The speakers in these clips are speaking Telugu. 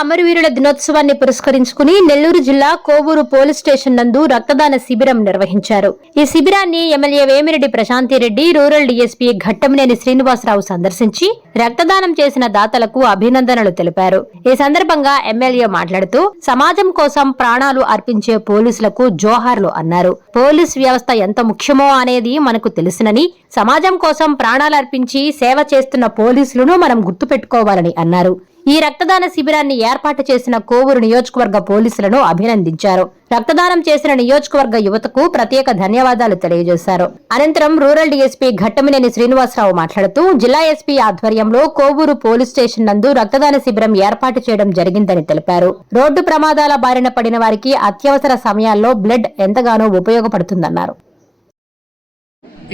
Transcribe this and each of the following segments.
అమరవీరుల దినోత్సవాన్ని పురస్కరించుకుని నెల్లూరు జిల్లా కోవూరు పోలీస్ స్టేషన్ నందు రక్తదాన శిబిరం నిర్వహించారు. ఈ శిబిరాన్ని MLA Vemireddy Prashanthi Reddy, rural DSP Ghattamaneni Srinivasa Rao సందర్శించి రక్తదానం చేసిన దాతలకు అభినందనలు తెలిపారు. ఈ సందర్భంగా ఎమ్మెల్యే మాట్లాడుతూ సమాజం కోసం ప్రాణాలు అర్పించే పోలీసులకు జోహార్లు అన్నారు. పోలీస్ వ్యవస్థ ఎంత ముఖ్యమో అనేది మనకు తెలుసునని, సమాజం కోసం ప్రాణాలు అర్పించి సేవ చేస్తున్న పోలీసులను మనం గుర్తుపెట్టుకోవాలని అన్నారు. ఈ రక్తదాన శిబిరాన్ని ఏర్పాటు చేసిన కోవూరు నియోజకవర్గ పోలీసులను అభినందించారు. రక్తదానం చేసిన నియోజకవర్గ యువతకు ప్రత్యేక ధన్యవాదాలు తెలియజేశారు. అనంతరం రూరల్ డీఎస్పీ ఘట్టమనేని శ్రీనివాసరావు మాట్లాడుతూ జిల్లా ఎస్పీ ఆధ్వర్యంలో కోవూరు పోలీస్ స్టేషన్ నందు రక్తదాన శిబిరం ఏర్పాటు చేయడం జరిగిందని తెలిపారు. రోడ్డు ప్రమాదాల బారిన పడిన వారికి అత్యవసర సమయాల్లో బ్లడ్ ఎంతగానో ఉపయోగపడుతుందన్నారు.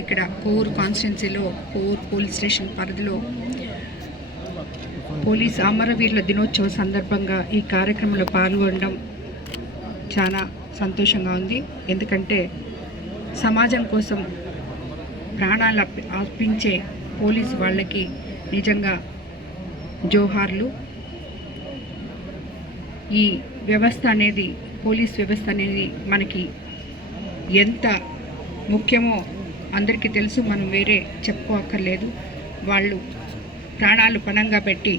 ఇక్కడ కోవూరు కాన్స్టిట్యున్సీలో కోవూరు పోలీస్ స్టేషన్ పరిధిలో పోలీస్ అమరవీరుల దినోత్సవ సందర్భంగా ఈ కార్యక్రమంలో పాల్గొనడం చాలా సంతోషంగా ఉంది. ఎందుకంటే సమాజం కోసం ప్రాణాలు అర్పించే పోలీసు వాళ్ళకి నిజంగా జోహార్లు. ఈ వ్యవస్థ అనేది, పోలీస్ వ్యవస్థ అనేది మనకి ఎంత ముఖ్యమో అందరికీ తెలుసు, మనం వేరే చెప్పుకోక్కర్లేదు. వాళ్ళు ప్రాణాలు పణంగా పెట్టి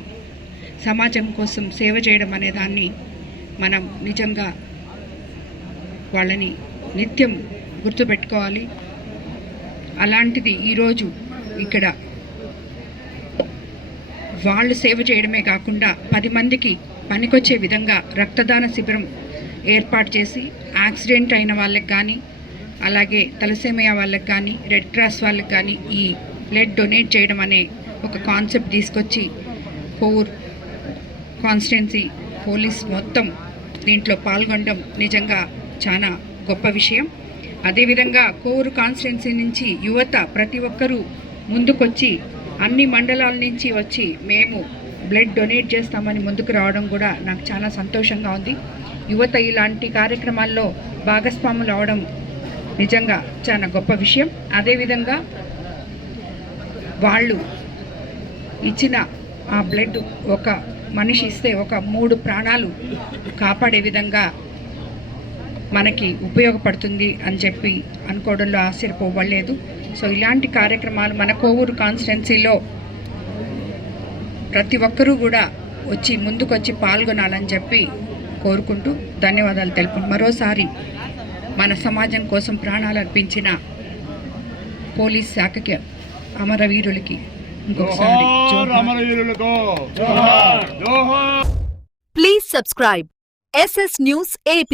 సమాజం కోసం సేవ చేయడం అనే దాన్ని మనం నిజంగా వాళ్ళని నిత్యం గుర్తుపెట్టుకోవాలి. అలాంటిది ఈరోజు ఇక్కడ వాళ్ళు సేవ చేయడమే కాకుండా 10 మందికి పనికొచ్చే విధంగా రక్తదాన శిబిరం ఏర్పాటు చేసి యాక్సిడెంట్ అయిన వాళ్ళకి కానీ, అలాగే తలసేమియా వాళ్ళకి కానీ, రెడ్ క్రాస్ వాళ్ళకి కానీ ఈ బ్లడ్ డొనేట్ చేయడం అనే ఒక కాన్సెప్ట్ తీసుకొచ్చి కోవూర్ కాన్స్టిట్యున్సీ పోలీస్ మొత్తం దీంట్లో పాల్గొనడం నిజంగా చాలా గొప్ప విషయం. అదేవిధంగా కోవూరు కాన్స్టిట్యున్సీ నుంచి యువత ప్రతి ఒక్కరూ ముందుకొచ్చి అన్ని మండలాల నుంచి వచ్చి మేము బ్లడ్ డొనేట్ చేస్తామని ముందుకు రావడం కూడా నాకు చాలా సంతోషంగా ఉంది. యువత ఇలాంటి కార్యక్రమాల్లో భాగస్వాములు అవడం నిజంగా చాలా గొప్ప విషయం. అదేవిధంగా వాళ్ళు ఇచ్చిన ఆ బ్లడ్ ఒక మనిషి ఇస్తే ఒక 3 ప్రాణాలు కాపాడే విధంగా మనకి ఉపయోగపడుతుంది అని చెప్పి అనుకోవడంలో ఆశ్చర్యపోవలేదు. సో ఇలాంటి కార్యక్రమాలు మన కోవూరు కాన్స్టిట్యున్సీలో ప్రతి ఒక్కరూ కూడా వచ్చి ముందుకొచ్చి పాల్గొనాలని చెప్పి కోరుకుంటూ ధన్యవాదాలు తెలుపుకుంటూ మరోసారి మన సమాజం కోసం ప్రాణాలు అర్పించిన పోలీస్ శాఖకి, అమరవీరులకి ఇంకొకసారి please subscribe SS News AP.